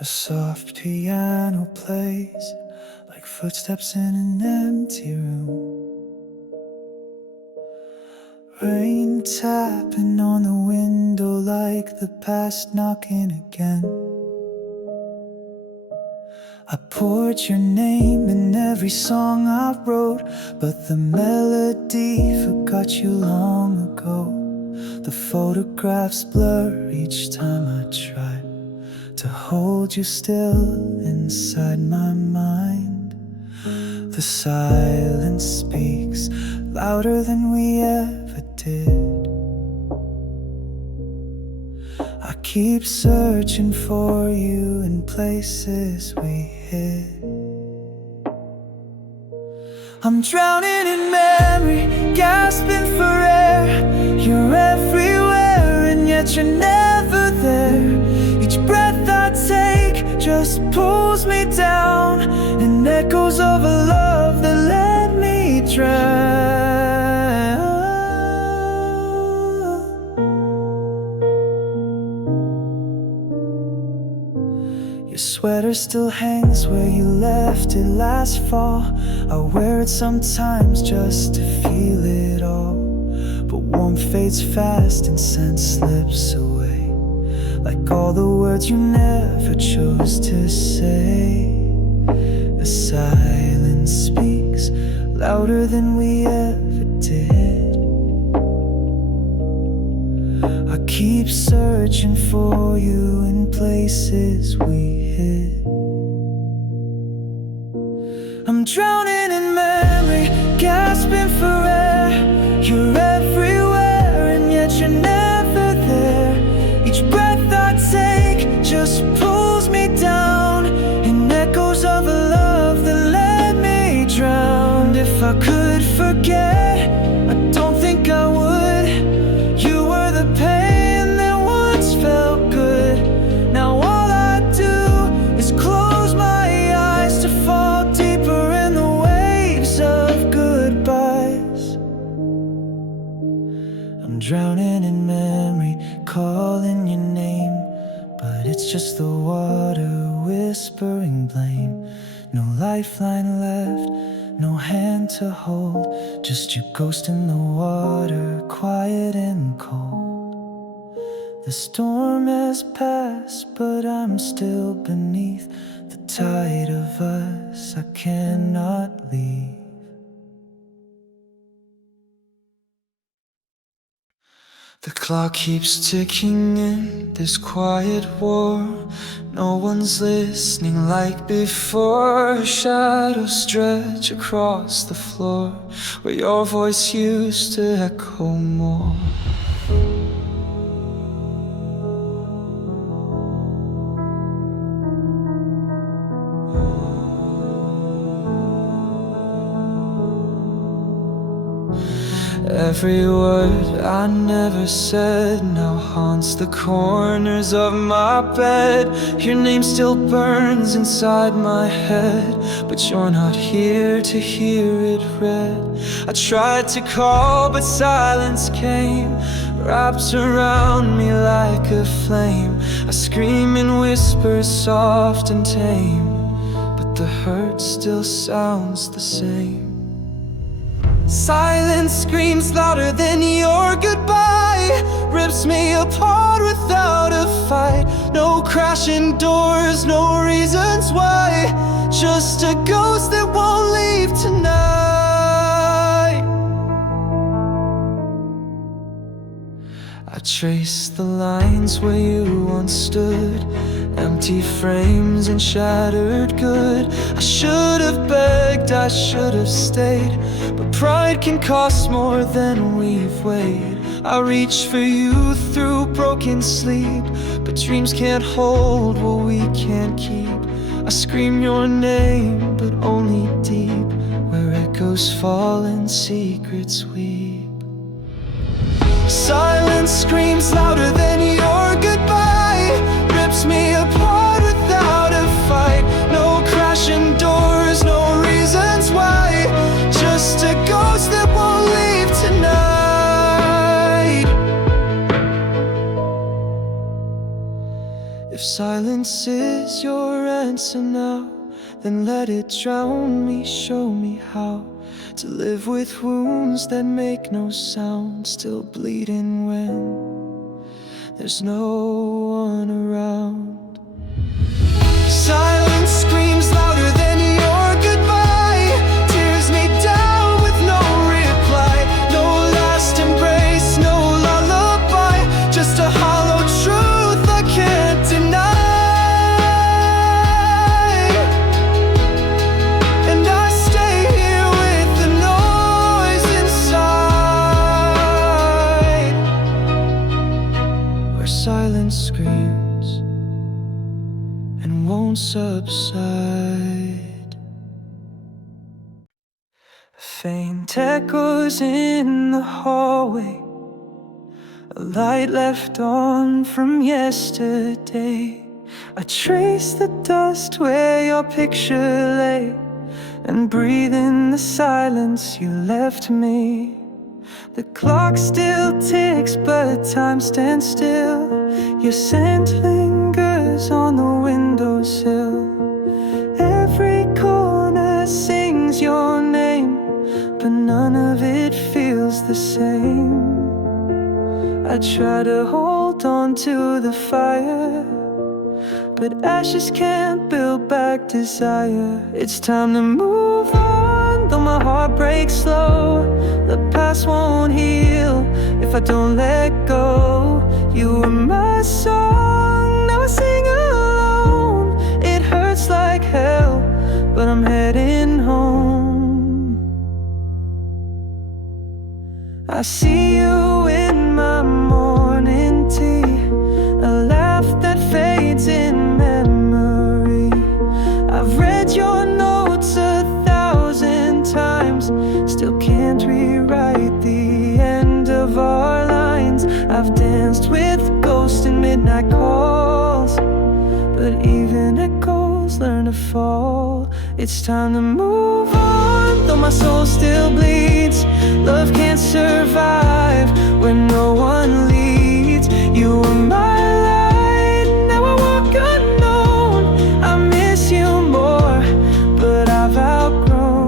A soft piano plays like footsteps in an empty room. Rain tapping on the window like the past knocking again. I poured your name in every song I wrote, but the melody forgot you long ago. The photographs blur each time I try to hold you still inside my mind. The silence speaks louder than we ever did. I keep searching for you in places we hid. I'm drowning in memory, gasping for air. You're everywhere and yet you're never there. Each breath I take just pulls me down, and echoes of a love that let me drown. Your sweater still hangs where you left it last fall. I wear it sometimes just to feel it all, but warmth fades fast and scent slips away, like all the words you never chose to say. The silence speaks louder than we ever did. I keep searching for you in places we hid. I'm drowning in memory, gasping for air. You're everywhere and yet you're never there. Each breath I take just pulls me down, in echoes of a love that let me drown. If I could forget, I don't think I would. You were the pain that once felt good. Now all I do is close my eyes to fall deeper in the waves of goodbyes. I'm drowning in memory, calling your name, but it's just the water whispering blame. No lifeline left, no hand to hold, just your ghost in the water, quiet and cold. The storm has passed, but I'm still beneath the tide of us. I cannot leave. The clock keeps ticking in this quiet war. No one's listening like before. Shadows stretch across the floor where your voice used to echo more. Every word I never said now haunts the corners of my bed. Your name still burns inside my head, but you're not here to hear it read. I tried to call, but silence came, wraps around me like a flame. I scream in whispers soft and tame, but the hurt still sounds the same. Silence screams louder than your goodbye, rips me apart without a fight. No crashing doors, no reasons why, just a ghost that won't leave tonight. I trace the lines where you once stood, empty frames and shattered good. I should have begged, I should have stayed, but pride can cost more than we've weighed. I reach for you through broken sleep, but dreams can't hold what we can't keep. I scream your name, but only deep, where echoes fall and secrets weep. Silence screams louder than your goodbye, rips me apart without a fight. No crashing doors, no reasons why, just a ghost that won't leave tonight. If silence is your answer now, then let it drown me. Show me how to live with wounds that make no sound, still bleeding when there's no one around. Silence screams louder than your goodbye, tears me down with no reply. No last embrace, no lullaby, just a hollow truth I can't deny. And I stay here with the noise inside, where silence screams and won't subside. Faint echoes in the hallway, a light left on from yesterday. I trace the dust where your picture lay, and breathe in the silence you left me. The clock still ticks, but time stands still. Your scent lingers on the windowsill. Every corner sings your name, but none of it feels the same. I try to hold on to the fire, but ashes can't build back desire. It's time to move on, though my heart breaks slow. The past won't heal if I don't let go. You were my song, now I sing alone. It hurts like hell, but I'm heading home. I see you in my morning tea, a laugh that fades in memory. I've read your notes 1,000 times, still can't rewrite the end of our lines. I've danced with ghosts in midnight calls, but even echoes learn to fall. It's time to move on, though my soul still bleeds. Love can't survive where no one leads. You were my light, now I walk unknown. I miss you more, but I've outgrown.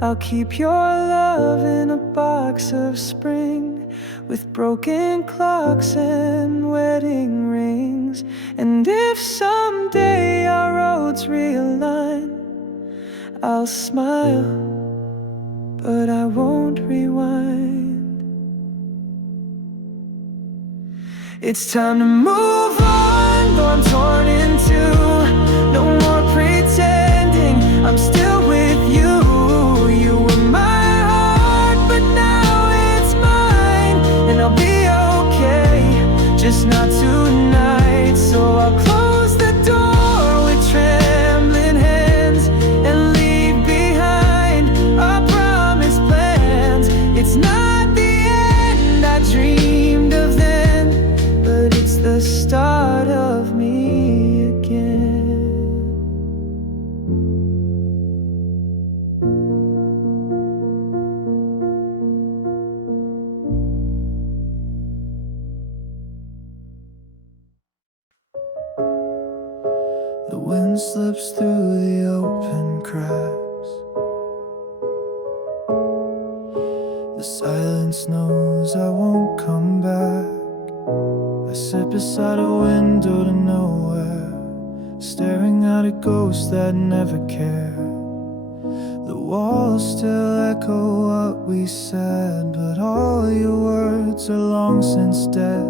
I'll keep your love in a box of spring, with broken clocks and wedding rings. And if someday our roads realign, I'll smile, but I won't rewind. It's time to move on, though I'm torn in two. No more pretending I'm still with you. You were my heart, but now it's mine. And I'll be okay, just not tonight. So I'll close the door with trembling hands and leave behind our promised plans. It's not the end I dreamed of then, but it's the start of me again. The wind slips through the open cracks. The silence knows I won't come back. I sit beside a window to nowhere, staring at a ghost that never cared. The walls still echo what we said, but all your words are long since dead.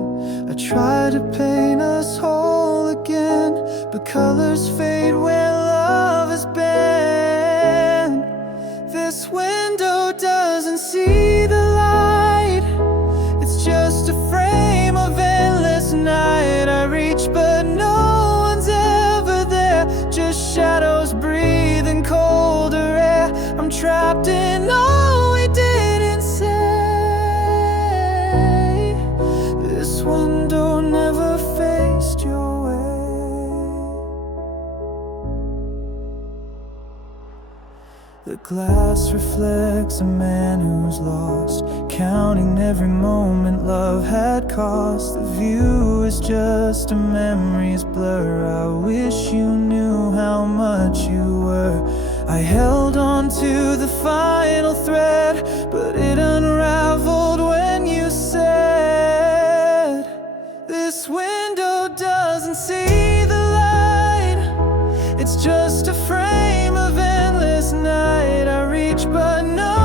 I try to paint us whole again, but colors fade where love has been. This window doesn't see the light, it's just a frame of endless night. I reach but no one's ever there, just shadows breathing colder air. I'm trapped in all we didn't say. This window never faced your way. The glass reflects a man who's lost, counting every moment love had cost. The view is just a memory's blur. I wish you knew how much you were. I held on to the final thread, but it unraveled when you said, "This window doesn't see the light. It's just a frame of endless night. I reach but no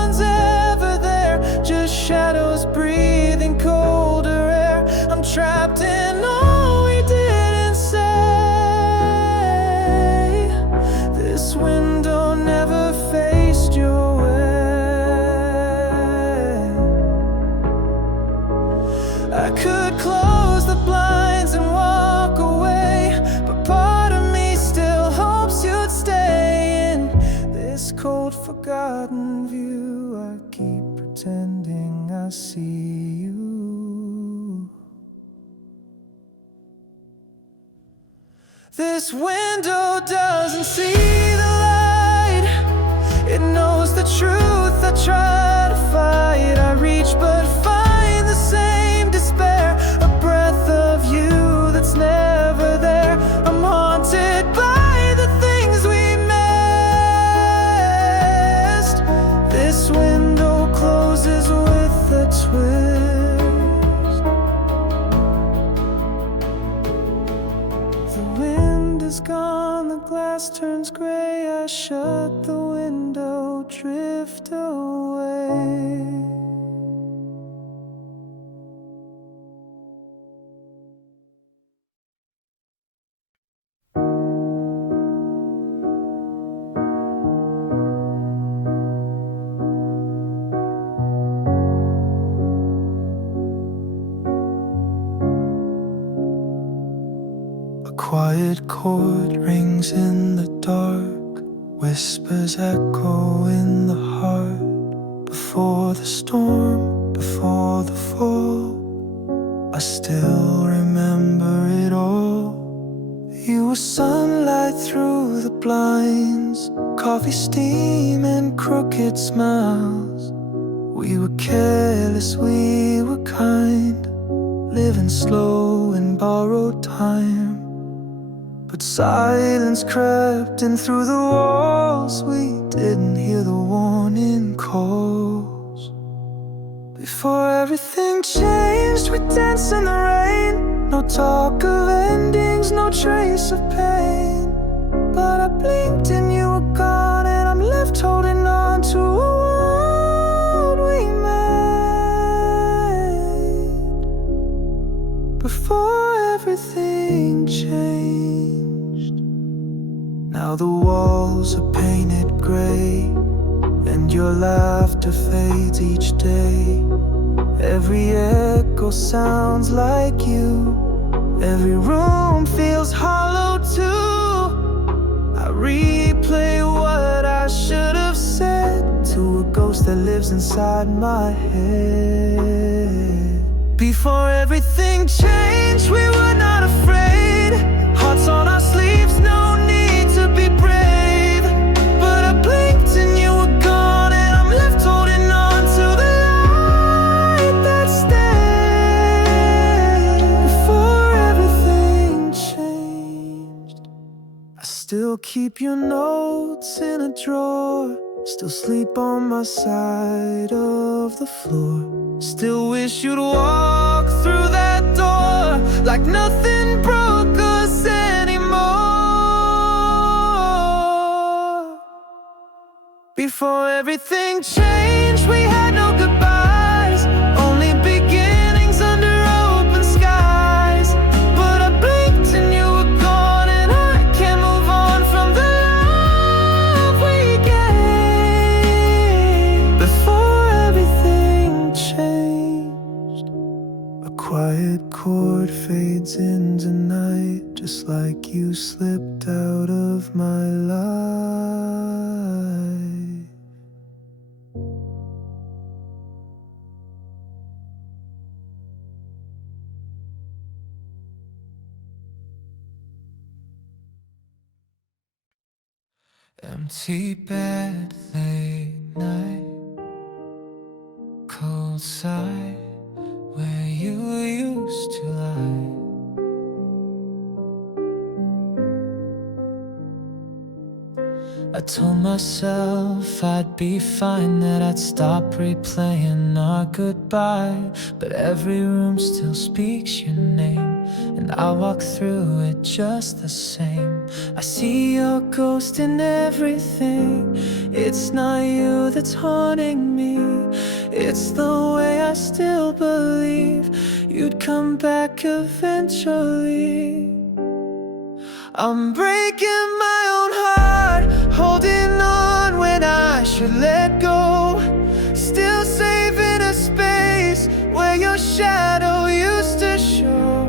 one's ever there, just shadows breathing colder air. I'm trapped in all we didn't say. This window never faced your way. I could close the blinds and walk away, but part of me still hopes you'd stay in this cold, forgotten view. I keep pretending I see you. This window doesn't see the light. It knows the truth. I try to fight. I reach but find the same despair, a breath of you that's never there. I'm haunted by the things we missed. This window closes with a twist. The wind is gone, the glass turns gray. I shut the window, drift away. A quiet chord rings in the dark, whispers echo in the heart. Before the storm, before the fall, I still remember it all. You were sunlight through the blinds, coffee steam and crooked smiles. We were careless, we were kind, living slow in borrowed time. But silence crept in through the walls. We didn't hear the warning calls. Before everything changed, we danced in the rain. No talk of endings, no trace of pain. But I blinked and you were gone, and I'm left holding on to a world we made. Before everything changed. Now the walls are painted gray, and your laughter fades each day. Every echo sounds like you. Every room feels hollow too. I replay what I should have said to a ghost that lives inside my head. Before everything changed, we were not afraid. Hearts on our sleeves, no need to be brave. But I blinked and you were gone, and I'm left holding on to the light that stayed. Before everything changed, I still keep your notes in a drawer, still sleep on my side of the floor. Still wish you'd walk through that door like nothing broke us anymore. Before everything changed, we had no goodbyes, only beginnings under open skies. But I blinked and you were gone, and I can't move on from the love we gave. Before everything changed, a quiet chord fades into night, just like you slipped out of my life. Empty bed, late night, cold side, where you used to lie. I told myself I'd be fine, that I'd stop replaying our goodbye. But every room still speaks your name, and I walk through it just the same. I see your ghost in everything. It's not you that's haunting me, it's the way I still believe you'd come back eventually. I'm breaking my own heart, holding on when I should let go. Still saving a space where your shadow used to show.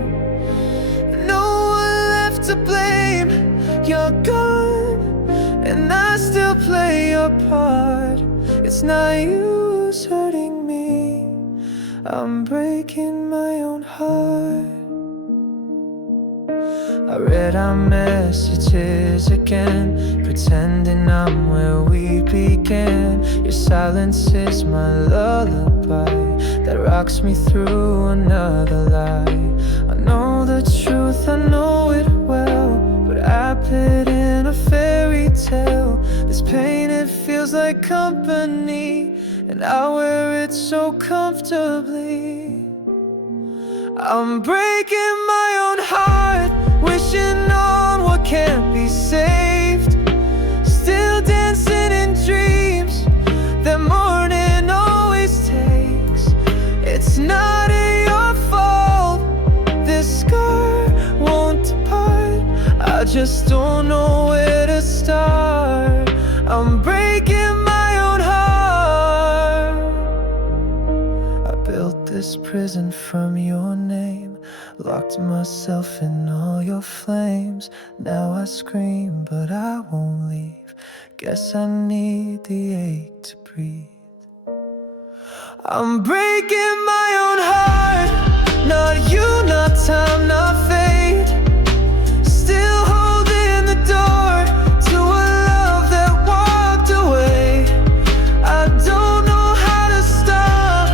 No one left to blame, you're gone, and I still play your part. It's not you who's hurting me, I'm breaking my own heart. I read our messages again, pretending I'm where we began. Your silence is my lullaby that rocks me through another lie. I know the truth, I know it well, but I put in a fairy tale. This pain, it feels like company, and I wear it so comfortably. I'm breaking my own heart, wishing on what can't be saved. Still dancing in dreams that morning always takes. It's not your fault, this scar won't depart. I just don't know where to start. I'm breaking my own heart. I built this prison from your name, locked myself in all your flames. Now I scream, but I won't leave. Guess I need the ache to breathe. I'm breaking my own heart, not you, not time, not fate. Still holding the door to a love that walked away. I don't know how to stop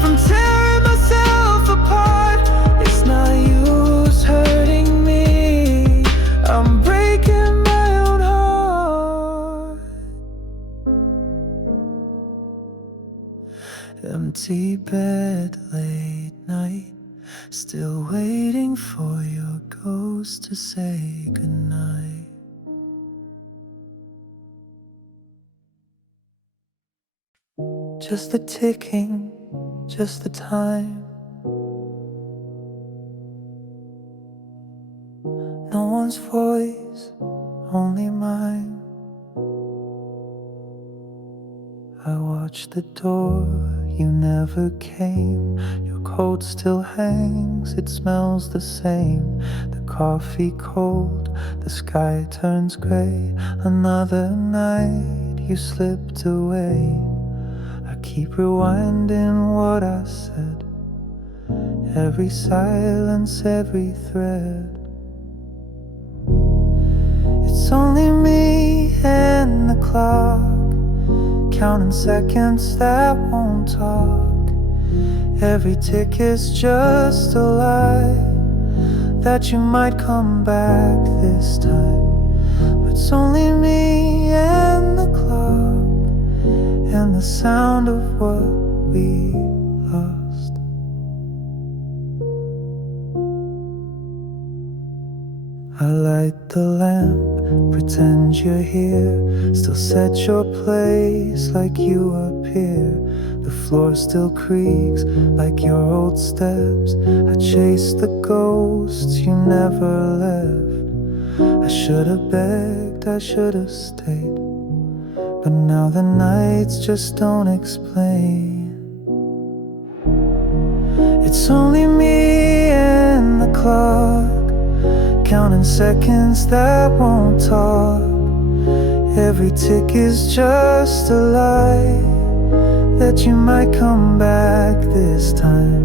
from tearing myself apart. It's not you who's hurting me, I'm breaking my own heart. Empty bed, late night, still waiting for your ghost to say goodnight. Just the ticking, just the time. No one's voice, only mine. I watched the door, you never came. Your coat still hangs, it smells the same. The coffee cold, the sky turns gray. Another night, you slipped away. I keep rewinding what I said, every silence, every thread. It's only me and the clock, counting seconds that won't talk. Every tick is just a lie, that you might come back this time. But it's only me and the clock, and the sound of what we lost. I light the lamp, pretend you're here, still set your place like you appear. The floor still creaks like your old steps. I chase the ghosts you never left. I should've begged, I should've stayed, but now the nights just don't explain. It's only me and the clock, counting seconds that won't talk. Every tick is just a lie, that you might come back this time.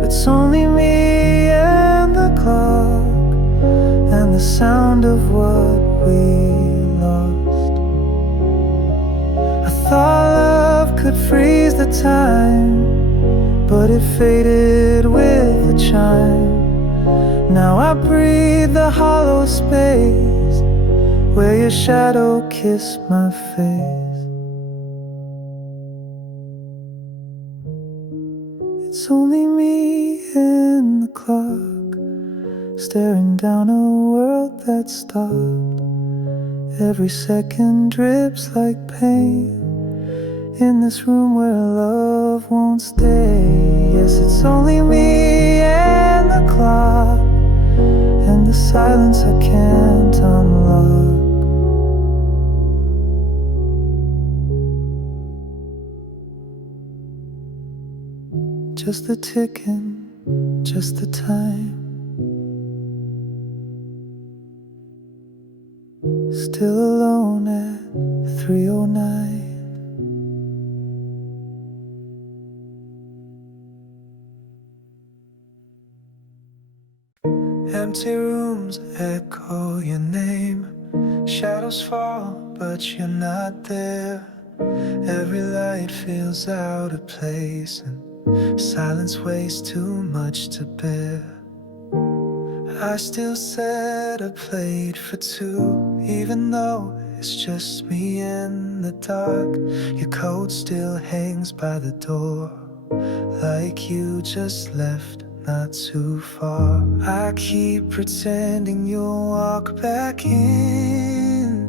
But it's only me and the clock, and the sound of what we lost. the time, but it faded with the chime. Now I breathe the hollow space where your shadow kissed my face. It's only me and the clock, staring down a world that stopped. Every second drips like pain in this room where love won't stay. Yes, it's only me and the clock, and the silence I can't unlock. Just the ticking, just the time. Still alone at 3:09. Empty rooms echo your name. Shadows fall, but you're not there. Every light feels out of place, and silence weighs too much to bear. I still set a plate for two, even though it's just me in the dark. Your coat still hangs by the door, like you just left not too far. I keep pretending you'll walk back in,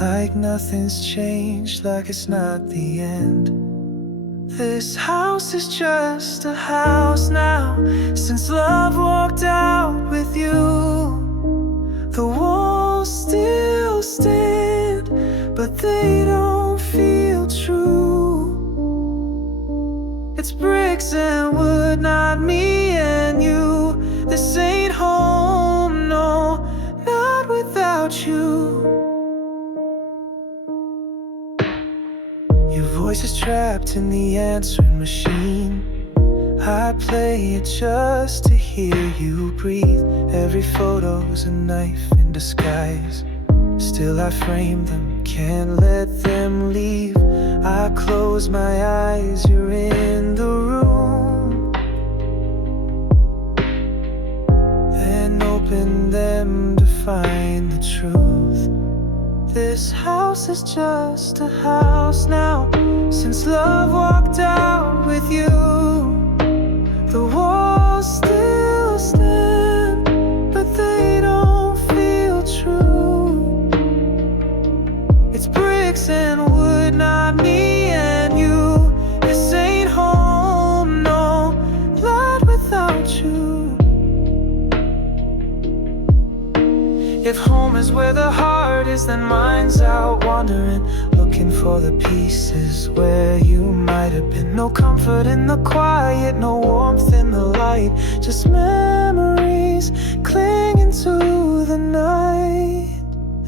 like nothing's changed, like it's not the end. This house is just a house now, since love walked out with you. The walls still stand, but they don't feel true. It's bricks and wood, not me and you. This ain't home, no, not without you. Your voice is trapped in the answering machine. I play it just to hear you breathe. Every photo's a knife in disguise. Still I frame them, can't let them leave. I close my eyes, you're in the room, then open them to find the truth. This house is just a house now, since love walked out with you. The walls still stand, but they don't feel true. It's bricks and wood, not me and you. This ain't home, no, not without you. If home is where the heart is, then mine's out wandering, looking for the pieces where you might have been. No comfort in the quiet, no warmth in the light, just memories clinging to the night.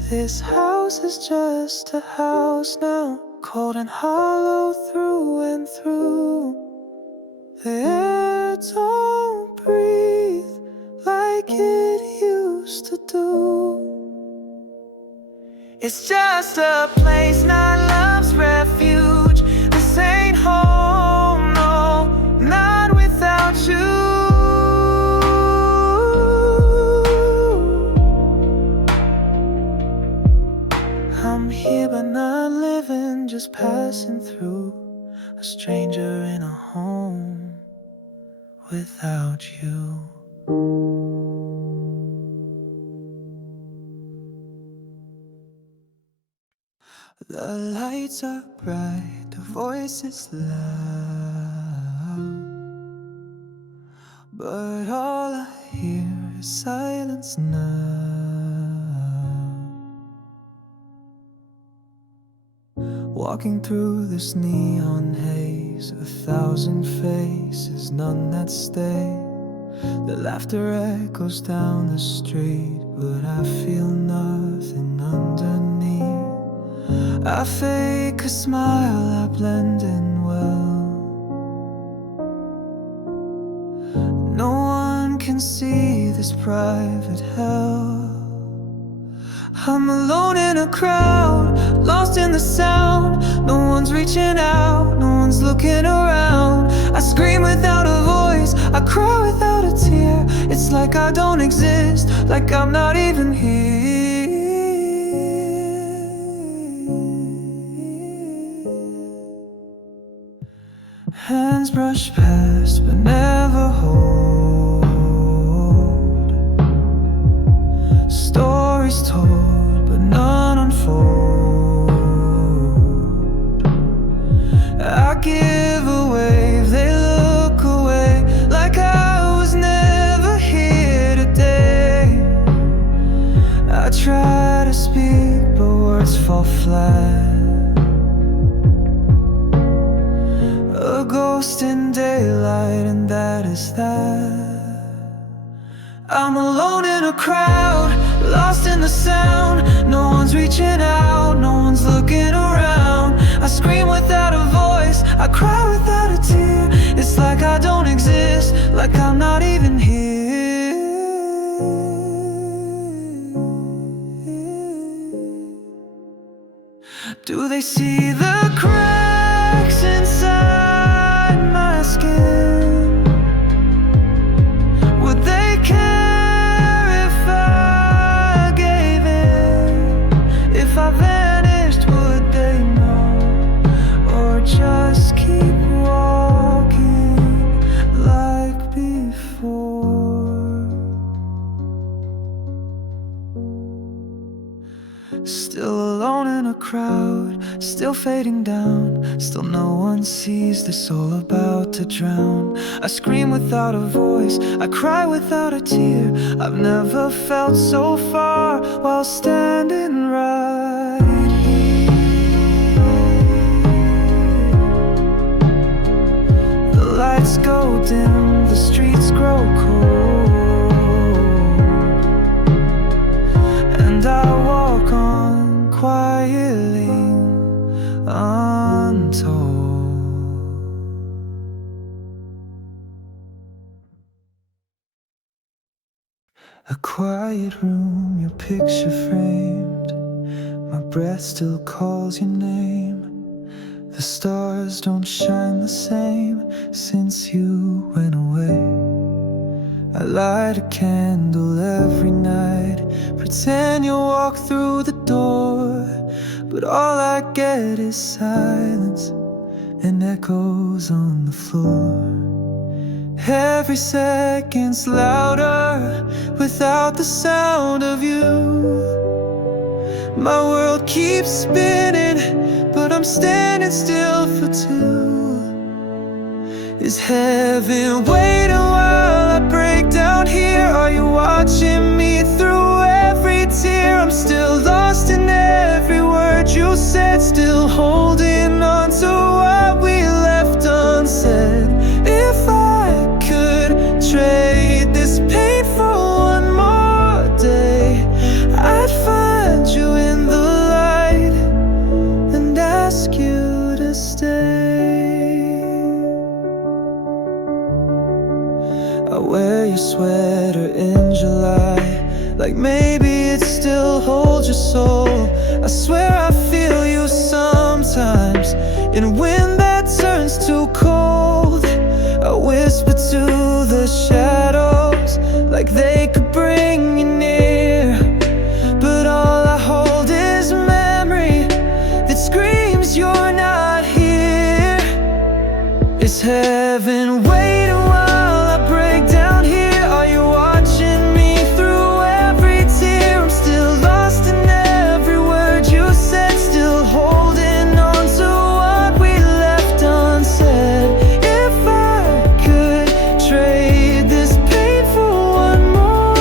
This house is just a house now, cold and hollow through and through. The air don't breathe like it used to do. It's just a place, not love's refuge. This ain't home, no, not without you. I'm here but not living, just passing through, a stranger in a home without you. The lights are bright, the voice is loud, but all I hear is silence now. Walking through this neon haze, 1,000 faces, none that stay. The laughter echoes down the street, but I feel nothing underneath. I fake a smile, I blend in well. No one can see this private hell. I'm alone in a crowd, lost in the sound. No one's reaching out, no one's looking around. I scream without a voice, I cry without a tear. It's like I don't exist, like I'm not even here. Hands brush past but never hold. Stories told but none unfold. I give a wave, they look away, like I was never here today. I try to speak but words fall flat. A ghost in daylight, and that is that. I'm alone in a crowd, lost in the sound. No one's reaching out, no one's looking around. I scream without a voice, I cry without a tear. It's like I don't exist, like I'm not even here. Do they see the cracks inside my skin? Would they care if I gave in? If I vanished, would they know? Or just keep walking like before? Still alone in a crowd, still fading down. Still no one sees this all about to drown. I scream without a voice, I cry without a tear. I've never felt so far while standing right here. The lights go dim, the streets grow cold, and I walk on quietly, untold. A quiet room, your picture framed. My breath still calls your name. The stars don't shine the same since you went away. I light a candle every night, pretend you'll walk through the door, but all I get is silence and echoes on the floor. Every second's louder without the sound of you. My world keeps spinning, but I'm standing still for two. Is heaven waiting while I break down here? Are you watching me through every tear? I'm still lost in every word you said, still holding on to what we left unsaid. If I could trade this pain for one more day, I'd find you in the light and ask you to stay. I wear your sweater in July, like maybe it still holds your soul. I swear I feel you sometimes, and when that turns too cold, I whisper to the shadows, like they could bring you near. But all I hold is memory that screams you're not here. Is heaven waiting while I break down here? Are you watching me through every tear? I'm still lost in every word you said, still holding on to what we left unsaid. If I could trade this pain for one more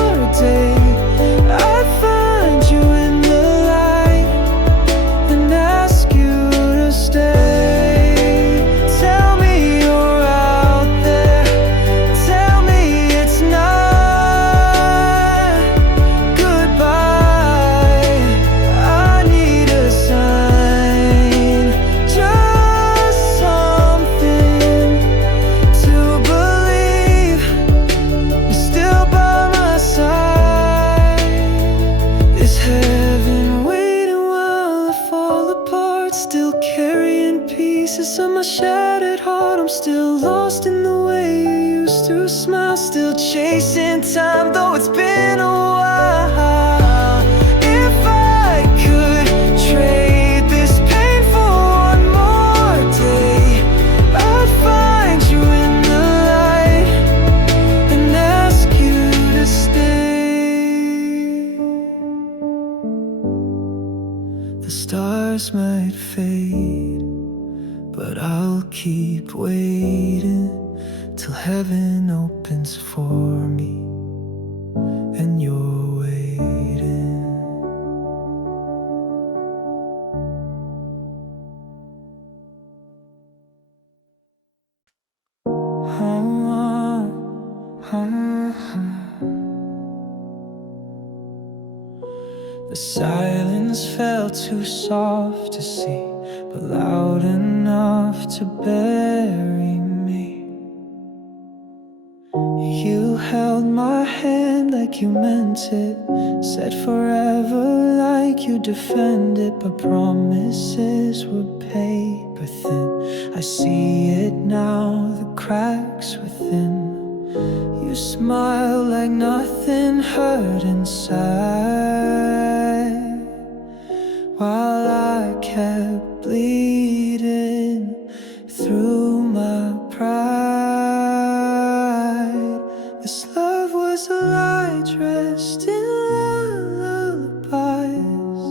time, though it's been a while. If I could trade this pain for one more day, I'd find you in the light and ask you to stay. The stars might fade, but I'll keep waiting till heaven opens for me and you're waiting. The silence felt too soft to see, but loud enough to bury me. You held my hand like you meant it, said forever like you defend it, but promises were paper thin. I see it now, the cracks within. You smile like nothing hurt inside, while I kept bleeding through my pride. This love was a lie dressed in lullabies.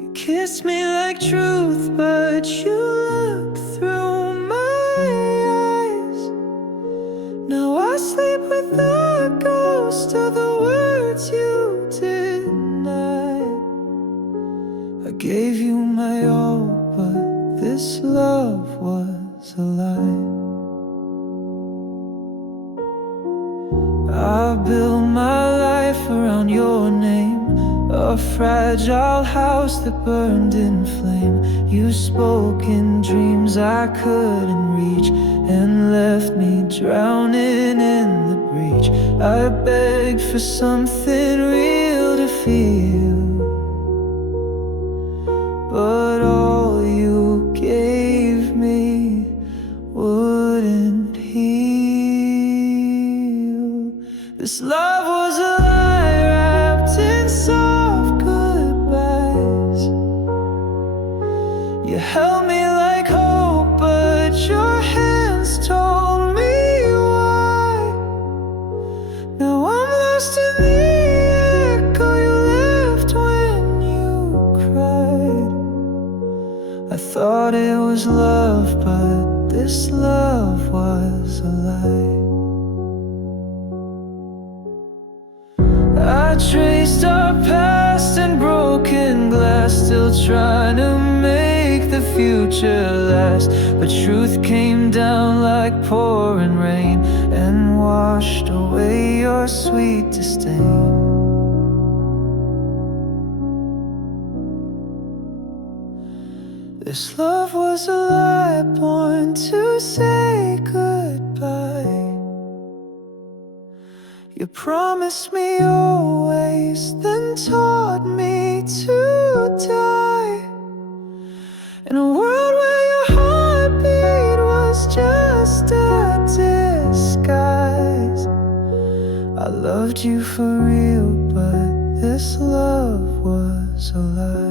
You kissed me like truth, but you looked through my eyes. Now I sleep with the ghost of the words you denied. I gave you my all, but this love was a lie. I built my life around your name, a fragile house that burned in flame. You spoke in dreams I couldn't reach and left me drowning in the breach. I begged for something real to feel, but all you gave me wouldn't heal. This love was a lie wrapped in soft goodbyes. You held me like hope, but your hands told me why. Now I'm lost in the echo you left when you cried. I thought it was love, but this love was a lie. I traced our past in broken glass, still trying to make the future last. But truth came down like pouring rain and washed away your sweet disdain. This love was a lie born to say goodbye. You promised me always, then taught me to die. In a world where your heartbeat was just a disguise. I loved you for real, but this love was a lie.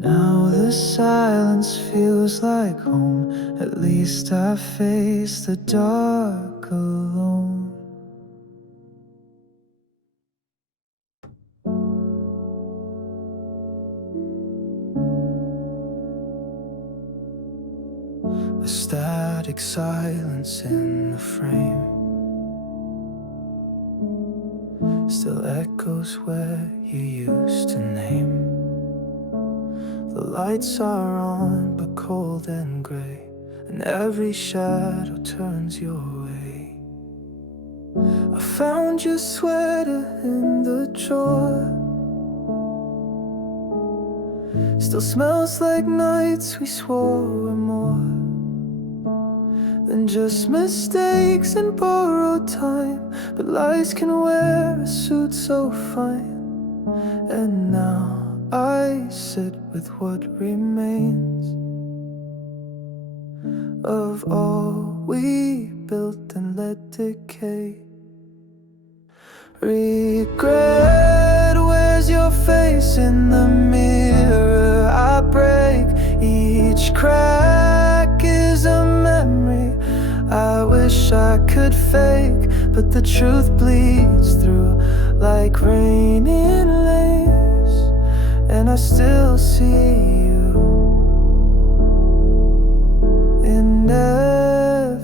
Now the silence feels like home. At least I face the dark alone. A static silence in the frame still echoes where you used to name. The lights are on but cold and gray, and every shadow turns your way. I found your sweater in the drawer, still smells like nights we swore were more than just mistakes and borrowed time. But lies can wear a suit so fine And now I sit with what remains of all we built and let decay. Regret, where's your face in the mirror? I break, each crack is a memory I wish I could fake, but the truth bleeds through like rain in lace, and I still see you in every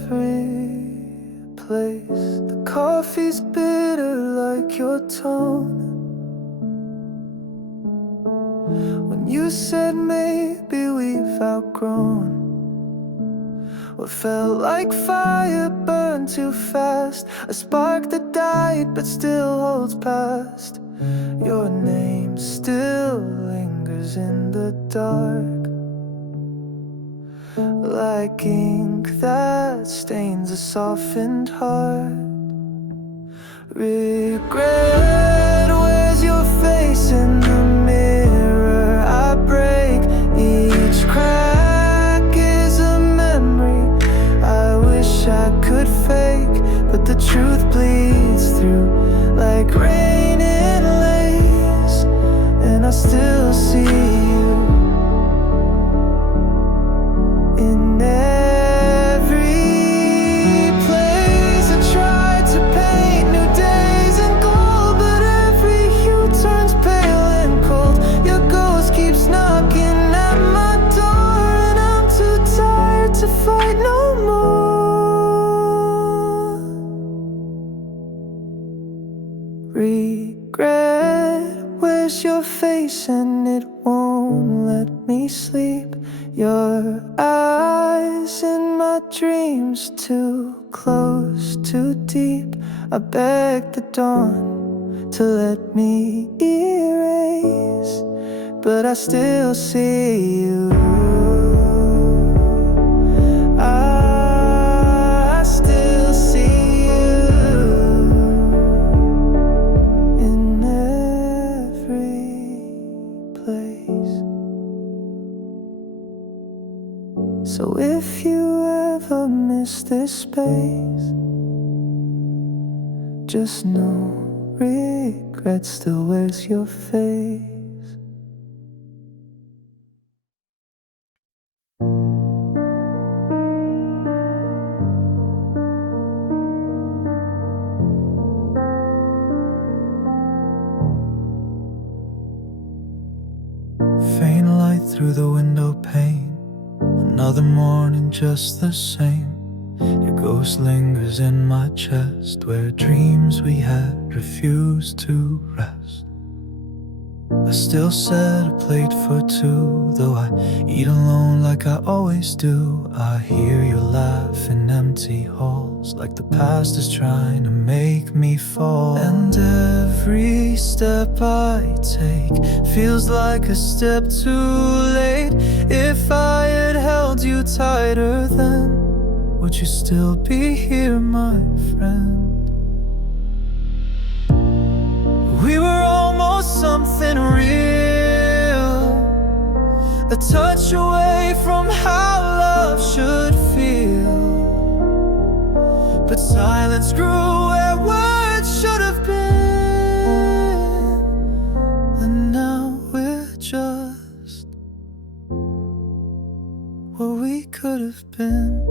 place. The coffee's bitter like your tone. When you said maybe we've outgrown what felt like fire burned too fast, a spark that died but still holds past. Your name still lingers in the dark, like ink that stains a softened heart. Regret, where's your face in the mirror? I break, each crack is a memory I wish I could fake, but the truth bleeds through like rain in lace, and I still see you in every place. I tried to paint new days in gold, but every hue turns pale and cold. Your ghost keeps knocking at my door, and I'm too tired to fight no more. Regret, where's your face, and it won't let me sleep. Your eyes in my dreams, too close, too deep. I beg the dawn to let me erase, but I still see you. I still see you in every place. So if you ever miss this space, just know regret still wears your face. Faint light through the window pane, another morning just the same. Your ghost lingers in my chest, where dreams we had refused to rest. I still set a plate for two, though I eat alone like I always do. I hear your laugh in empty halls, like the past is trying to make me fall. And every step I take feels like a step too late. If I had held you tighter then, would you still be here, my friend? We were almost something real, a touch away from how love should feel. But silence grew where words should have been, and now we're just what we could have been.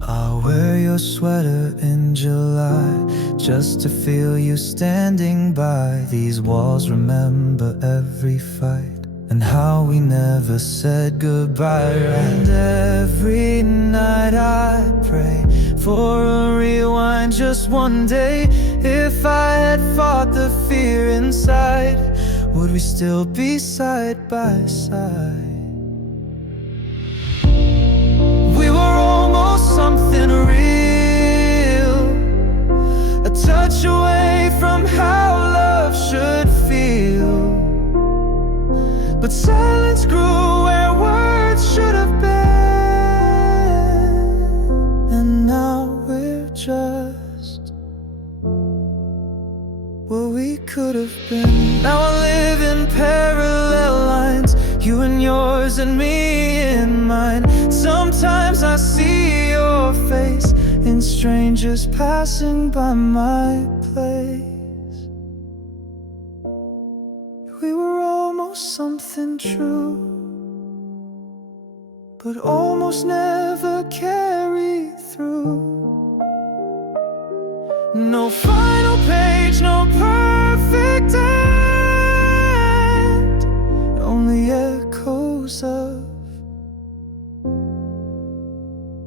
I'll wear your sweater in July just to feel you standing by. These walls remember every fight and how we never said goodbye. And every night I pray for a rewind, just one day. If I had fought the fear inside, would we still be side by side? We were almost something real, a touch away from how love should feel. But silence grew where words should have been. strangers passing by my place. We were almost something true, but almost never carried through. No final page, no perfect end, only echoes of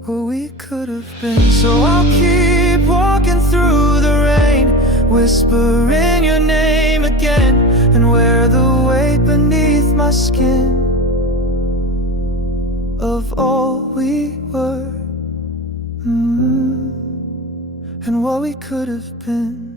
what we could have been. So I'll keep walking through the rain, whispering your name again, and wear the weight beneath my skin of all we were, and what we could have been.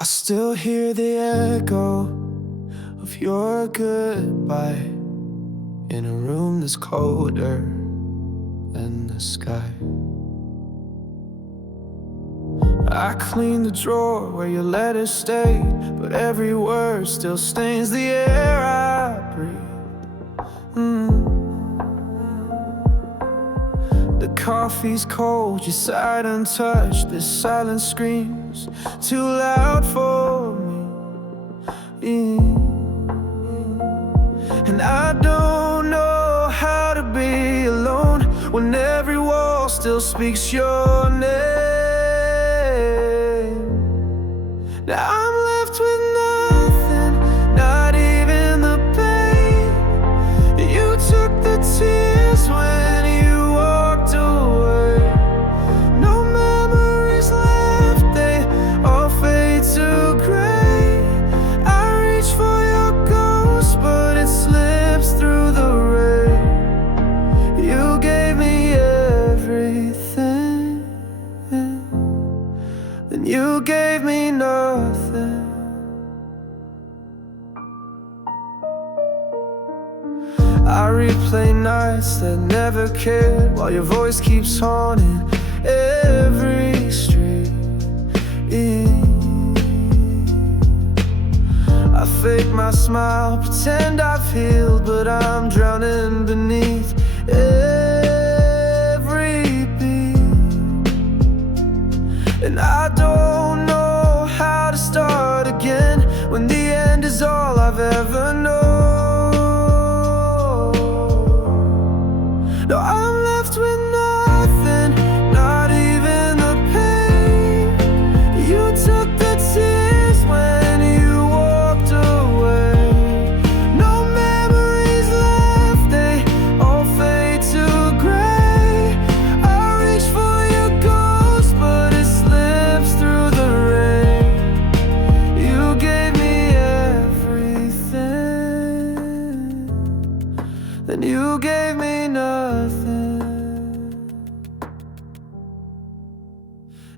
I still hear the echo of your goodbye in a room that's colder than the sky. I clean the drawer where your letters stayed, but every word still stains the air I breathe. The coffee's cold, you sighed untouched. This silence screams too loud for me. And I don't know how to be alone when every wall still speaks your name. Now I'm left with nothing, not even the pain. You took the tears when you walked away. No memories left, they all fade to gray. I reach for your ghost, but it slips through the rain. You gave me everything, then you gave me nothing. I replay nights that never cared, while your voice keeps haunting every street. I fake my smile, pretend I've healed, but I'm drowning beneath every beat. And I don't know how to start again when the end is all I've ever known. No, I'm left with nothing, not even the pain. You took the tears when you walked away. No memories left, they all fade to gray. I reach for your ghost, but it slips through the rain. You gave me everything, then you gave me nothing.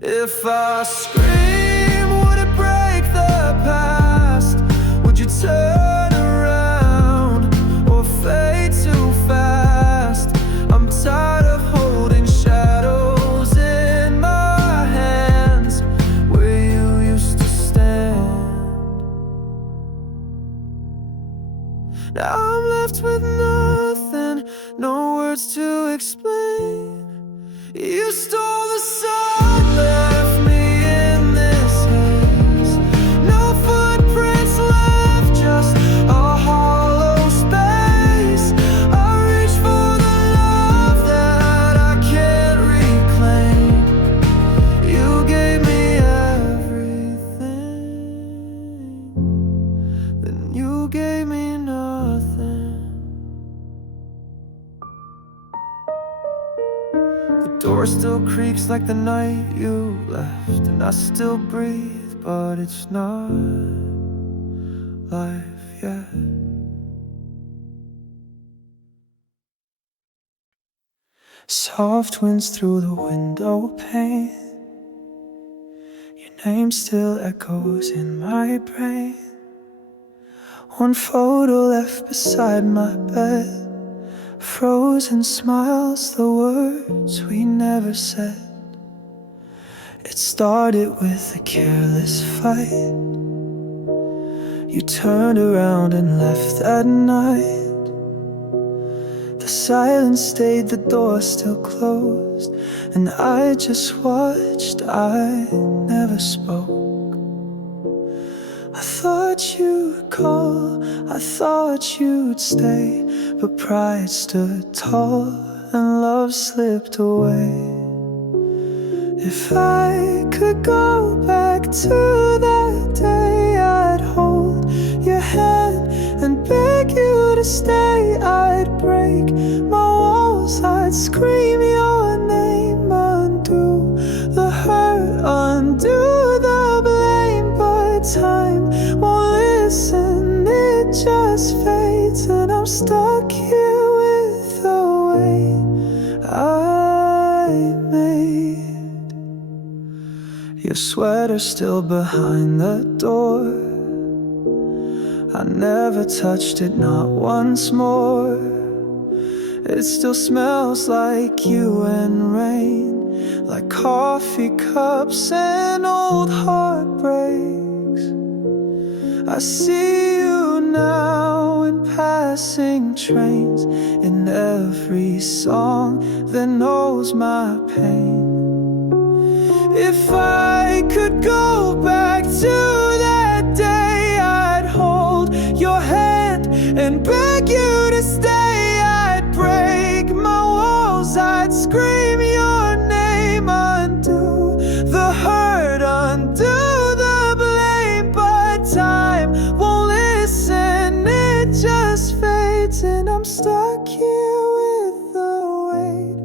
If I scream, would it break the past? Would you turn around or fade too fast? I'm tired of holding shadows in my hands where you used to stand. Now I'm left with nothing, no words to explain. You stole the sun, left me in this haze. No footprints left, just a hollow space. I reach for the love that I can't reclaim. You gave me everything, then you gave me nothing. The door still creaks like the night you left, and I still breathe, but it's not life yet. Soft winds through the window pane, your name still echoes in my brain. One photo left beside my bed, Frozen smiles, the words we never said. It started with a careless fight. You turned around and left that night. The silence stayed, the door still closed, and I just watched, I never spoke. I thought you'd call, I thought you'd stay, but pride stood tall and love slipped away. If I could go back to that day, I'd hold your hand and beg you to stay. I'd break my walls, I'd scream your name, undo the hurt, undo the blame. But time won't listen, it just fades, and I'm stuck here with the weight I made. Your sweater still behind the door. I never touched it, not once more. It still smells like you and rain, like coffee cups and old heartbreaks. I see you now in passing trains, in every song that knows my pain. If I could go back to that day, I'd hold your hand and beg you to stay. I'd break my walls, I'd scream your name, undo the hurt, undo the blame. But time won't listen, it just fades, and I'm stuck here with the weight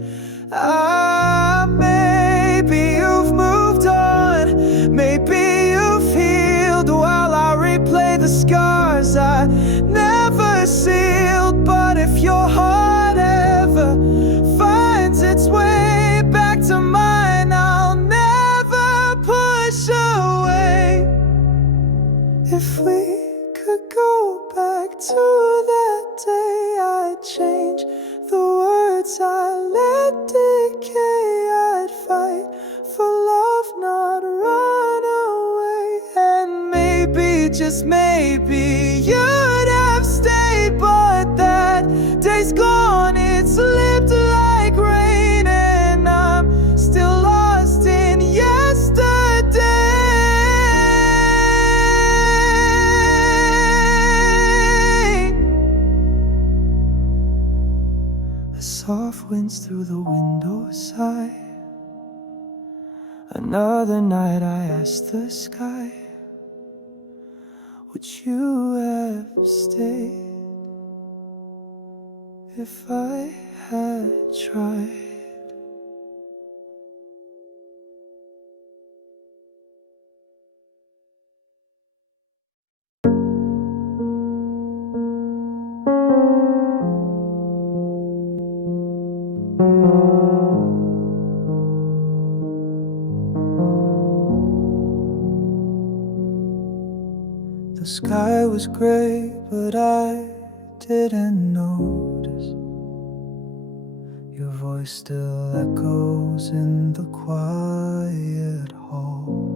I made. Maybe you've moved on, maybe you've healed, while I replay the scars I never sealed. But if your heart ever finds its way back to mine, I'll never push away. If we could go back to that day, I'd change the words I let decay. I'd fight for love, not run away. And maybe, just maybe, you'd have stayed. But that day's gone, it slipped like rain, and I'm still lost in yesterday. A soft winds through the window sigh. Another night I asked the sky, would you have stayed if I had tried? The sky was gray, but I didn't notice. Your voice still echoes in the quiet hall.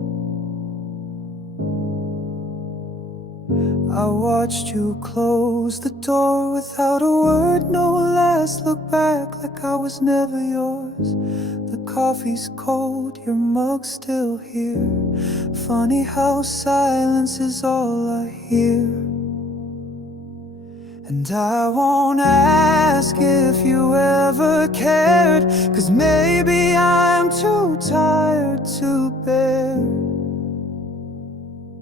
I watched you close the door without a word, no last look back, like I was never yours. The coffee's cold, your mug's still here. Funny how silence is all I hear. And I won't ask if you ever cared, 'cause maybe I'm too tired to bear.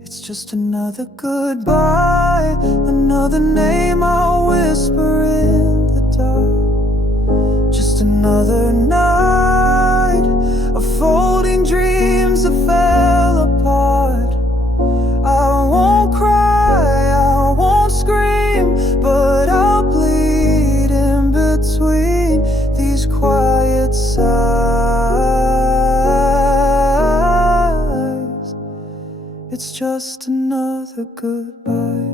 It's just another goodbye, another name I'll whisper in the dark. Just another night of folding dreams that fell apart. I won't cry, I won't scream, but I'll bleed in between these quiet sighs. It's just another goodbye.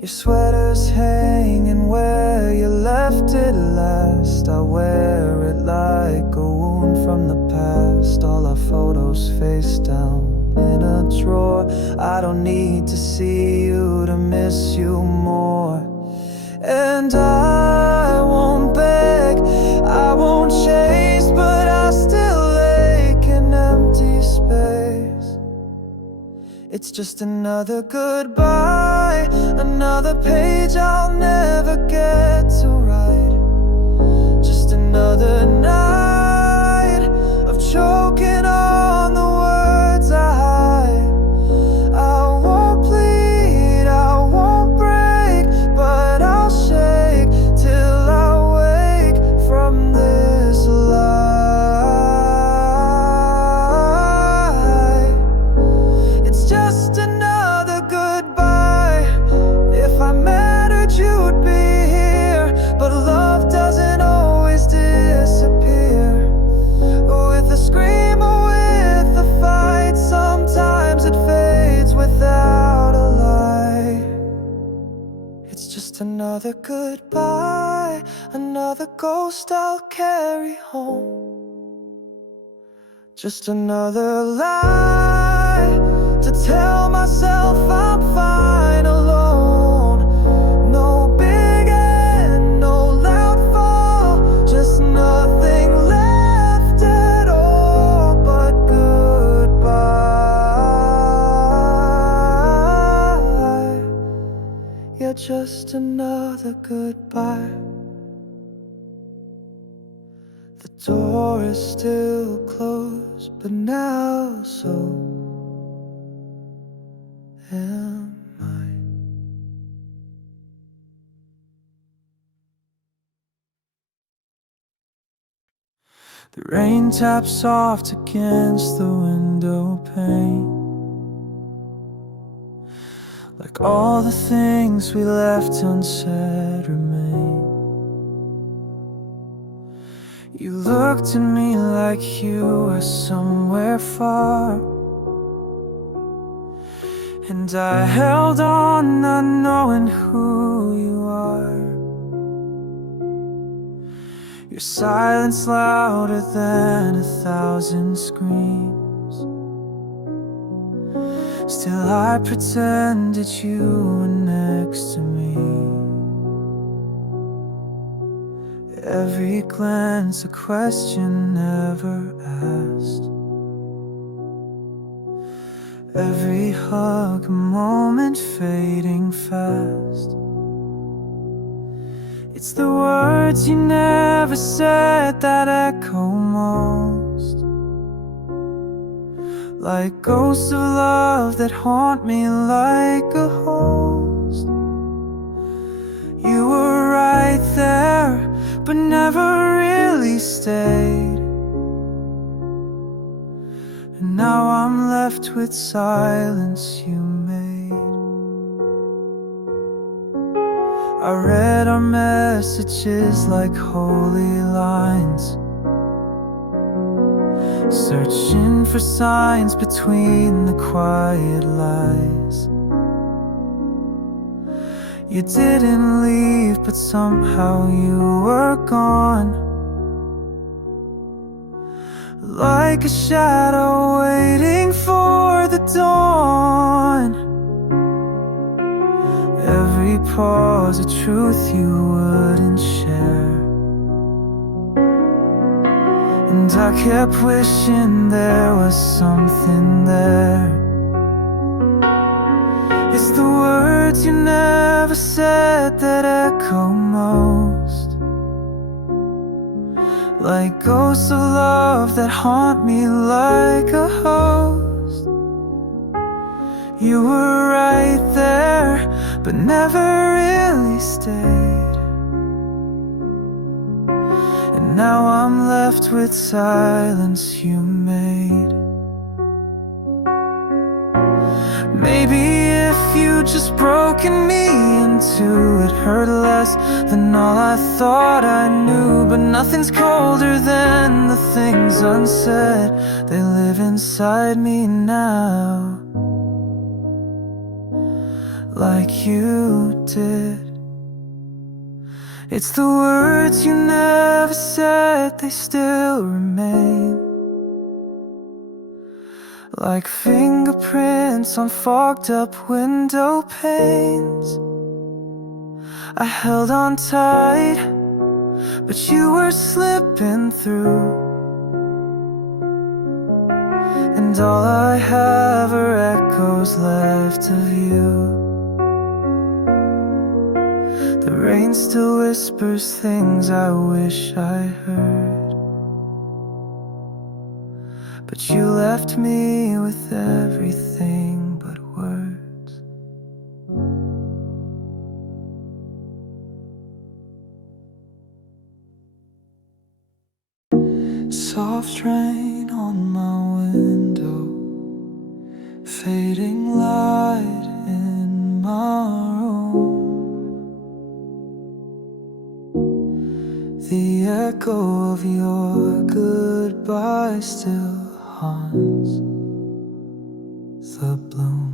Your sweater's hanging where you left it last. I wear it like a wound from the past. All our photos face down in a drawer. I don't need to see you to miss you more. And I won't beg, I won't chase, but I still ache an empty space. It's just another goodbye, another page I'll never get to write. Just another night of choking on the words I hide. I won't plead, I won't break, but I'll shake till I wake from this lie. It's just another goodbye. If I mattered, you'd be here, but love doesn't always disappear. With a scream or with a fight, sometimes it fades without a lie. It's just another goodbye, another ghost I'll carry home. Just another lie to tell myself I'm fine alone. No big end, no loud fall, just nothing left at all but goodbye. Yeah, just another goodbye. The door is still closed, but now so am I. The rain taps soft against the window pane, like all the things we left unsaid remain. You looked at me like you were somewhere far, and I held on not knowing who you are. Your silence louder than 1,000 screams. Still I pretended you were next to me. Every glance a question never asked. Every hug a moment fading fast. It's the words you never said that echo most, like ghosts of love that haunt me like a host. You were right there, but never really stayed. And now I'm left with silence you made. I read our messages like holy lines, searching for signs between the quiet lies. You didn't leave, but somehow you were gone, like a shadow waiting for the dawn. Every pause a truth you wouldn't share, and I kept wishing there was something there. It's the words you never said that echo most, like ghosts of love that haunt me like a host. You were right there, but never really stayed. And now I'm left with silence you made. Maybe if you just broken me into it hurt less than all I thought I knew. But nothing's colder than the things unsaid. They live inside me now, like you did. It's the words you never said, they still remain, like fingerprints on fogged up window panes. I held on tight, but you were slipping through, and all I have are echoes left of you. The rain still whispers things I wish I heard, but you left me with everything but words. Soft rain on my window, fading light in my room. The echo of your goodbye still haunts the bloom.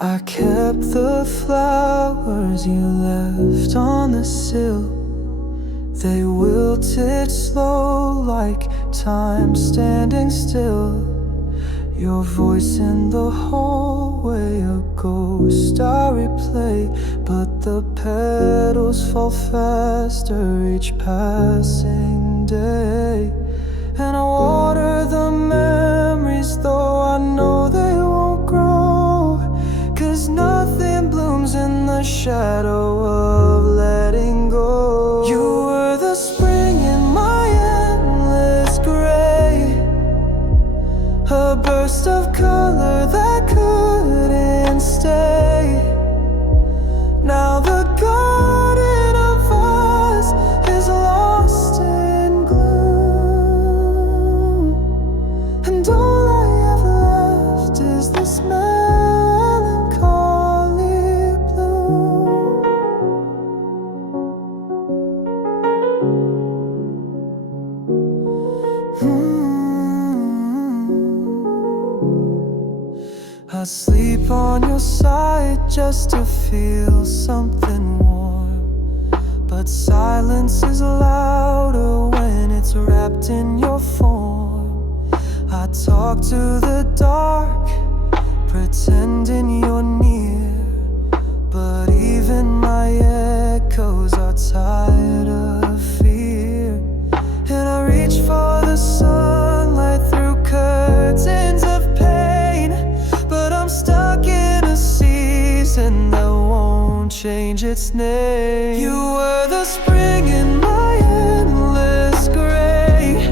I kept the flowers you left on the sill. They wilted slow like time standing still. Your voice in the hallway, a ghost I replay, but the petals fall faster each passing day. And I water the memories, though I know they won't grow, 'cause nothing blooms in the shadow of letting go. You were the spring in my endless gray, a burst of color that couldn't stay. Now the garden of us is lost in gloom, and all I have left is this melancholy bloom. I sleep on your side just to feel something warm, but silence is louder when it's wrapped in your form. I talk to the dark, pretending you're near, but even my echoes are tired of fear. And I reach for the sunlight through curtains of pain, but I'm stuck in a season that won't change its name. You were the spring in my endless gray,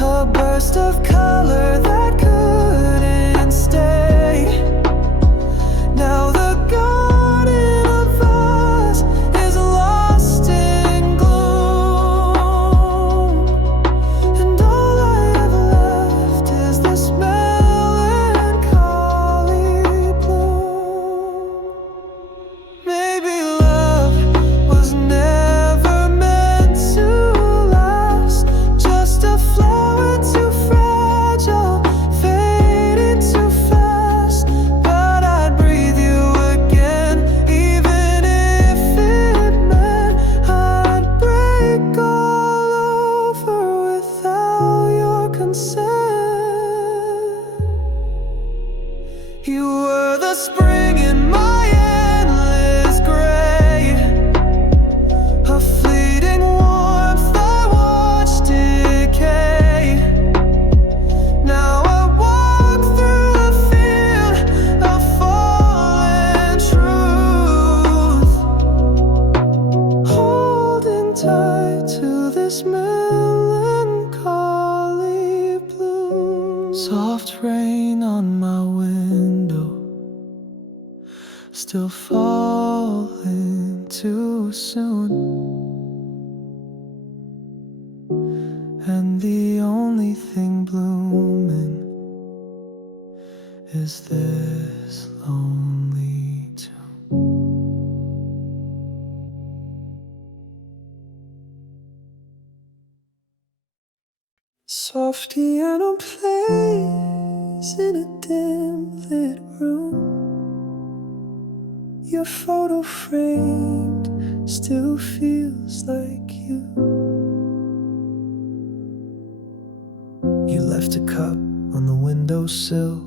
a burst of color that couldn't stay. Now the garden of us is lost in gloom, and all I have left is this melancholy bloom. Maybe love was never meant to last, just a flower too fragile, fading too fast. But I'd breathe you again, even if it meant I'd break all over without your consent. You were the spring in my endless gray, a fleeting warmth I watched decay. Now I walk through a field of fallen truth, holding tight to this melancholy bloom. Soft rain on my window, still falling too soon, and the only thing blooming is this lonely tune. Soft piano plays in a dim lit room. Your photo framed still feels like you. You left a cup on the windowsill,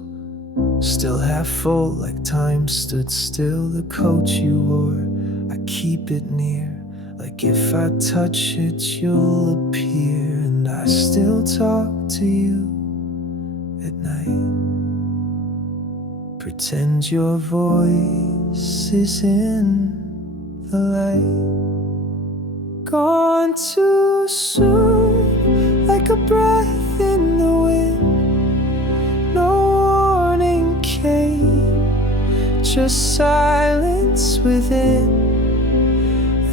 still half full like time stood still. The coat you wore, I keep it near, like if I touch it you'll appear. And I still talk to you at night, pretend your voice is in the light. Gone too soon, like a breath in the wind. No warning came, just silence within.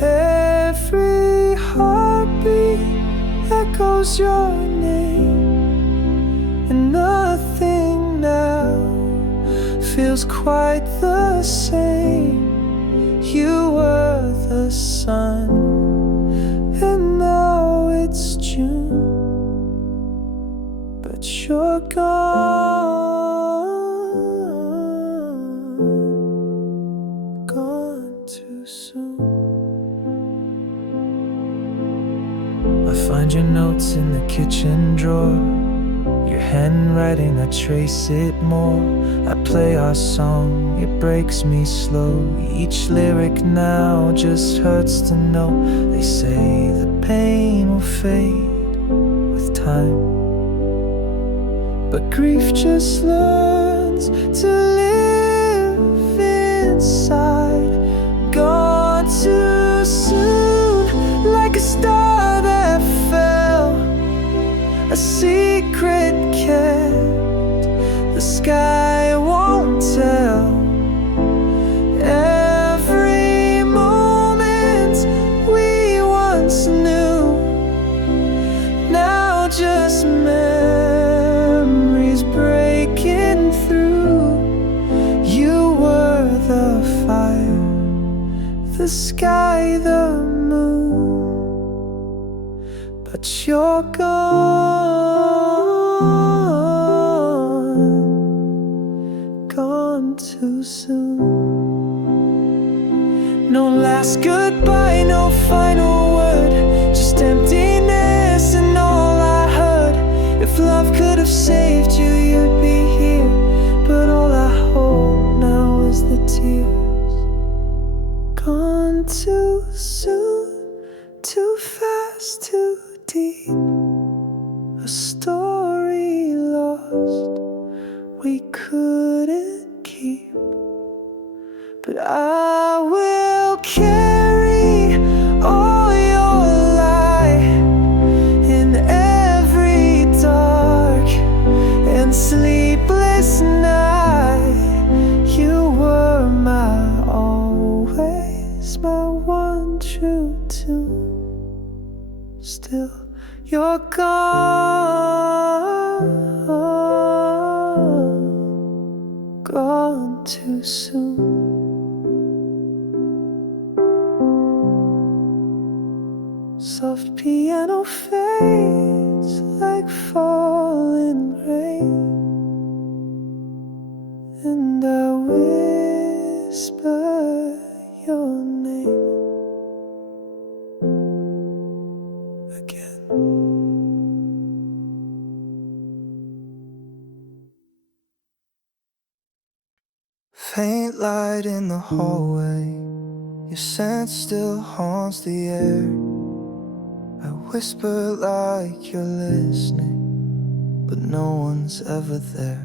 Every heartbeat echoes your name, and nothing now feels quite the same. You were the sun, and now it's June, but you're gone too soon. I find your notes in the kitchen drawer, your handwriting, I trace it more. I play our song, it breaks me slow. Each lyric now just hurts to know. They say the pain will fade with time, but grief just learns to live inside. Gone too soon, like a star that fell, a secret kept, the sky won't tell. Every moment we once knew, now just memories breaking through. You were the fire, the sky, the moon, but you're gone too soon. No last goodbye, no final word, just emptiness and all I heard. If love could have saved you, you'd be here, but all I hold now is the tears. Gone too soon, too fast, too deep, a story lost we couldn't keep. But I will carry all your light in every dark and sleepless night. You were my always, my one true tune. Still, you're gone too soon. Soft piano fades like falling rain, and I whisper your name again. Faint light in the hallway, your scent still haunts the air. I whisper like you're listening, but no one's ever there.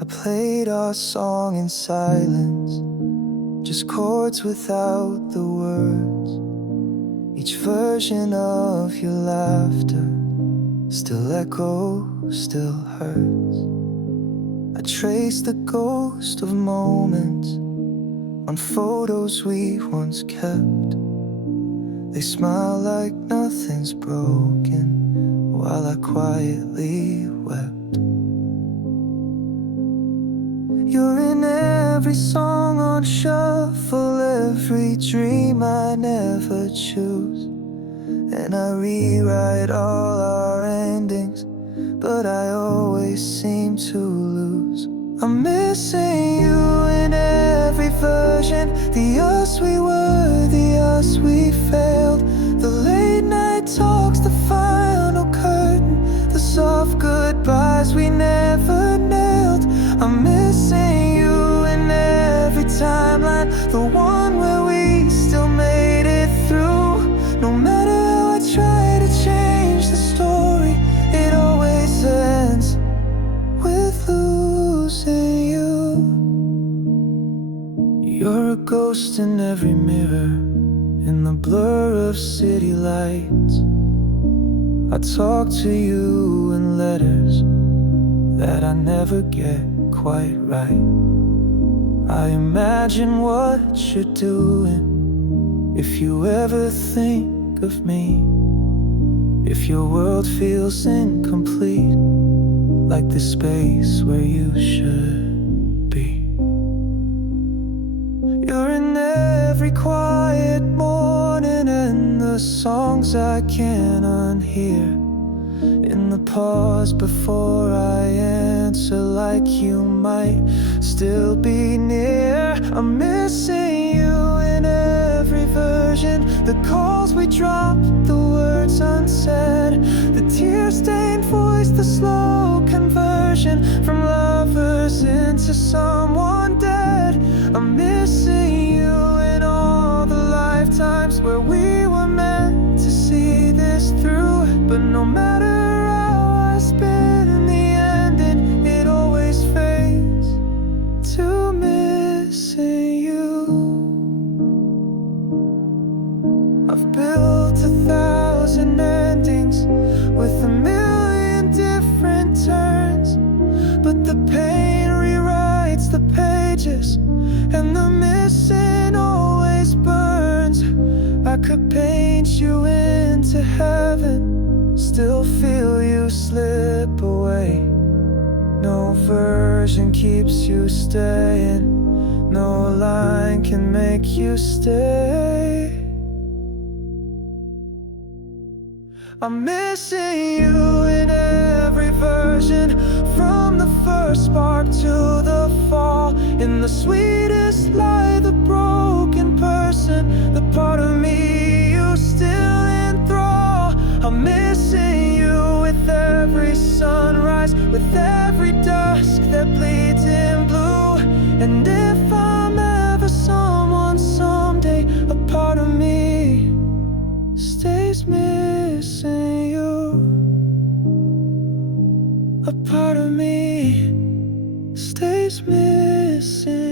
I played our song in silence, just chords without the words. Each version of your laughter still echoes, still hurts. I trace the ghost of moments on photos we once kept. They smile like nothing's broken while I quietly wept. You're in every song on shuffle, every dream I never choose. And I rewrite all our endings, but I always seem seem to lose. I'm missing you in every version. The us we were, the us we failed. The late night talks, the final curtain, the soft goodbyes we never nailed. I'm missing you in every timeline, the one where we still made it through. No matter how I try to change the story, it always ends with losing you. You're a ghost in every mirror, in the blur of city lights. I talk to you in letters that I never get quite right. I imagine what you're doing if you ever think of me. If your world feels incomplete, like the space where you should be. You're in every quiet morning and the songs I can't unhear. In the pause before I answer, like you might still be near. I'm missing you in every version. The calls we dropped, the words unsaid, the tear-stained voice, the slow conversion from lovers into someone dead. I'm missing you in all the lifetimes where we were meant to see this through. But no matter how I spin in the ending, it always fades to missing you. I've built 1,000 endings with a million different turns, but the pain rewrites the pages and the missing always burns. I could paint you into heaven, still feel you slip away. No version keeps you staying, no line can make you stay. I'm missing you in every version, from the first spark to the fall. In the sweetest lie, the broken person, the part of me you still enthrall. I'm missing you with every sunrise, with every dusk that bleeds in blue. And if I'm ever someone someday, a part of me stays missing you. A part of me stays missing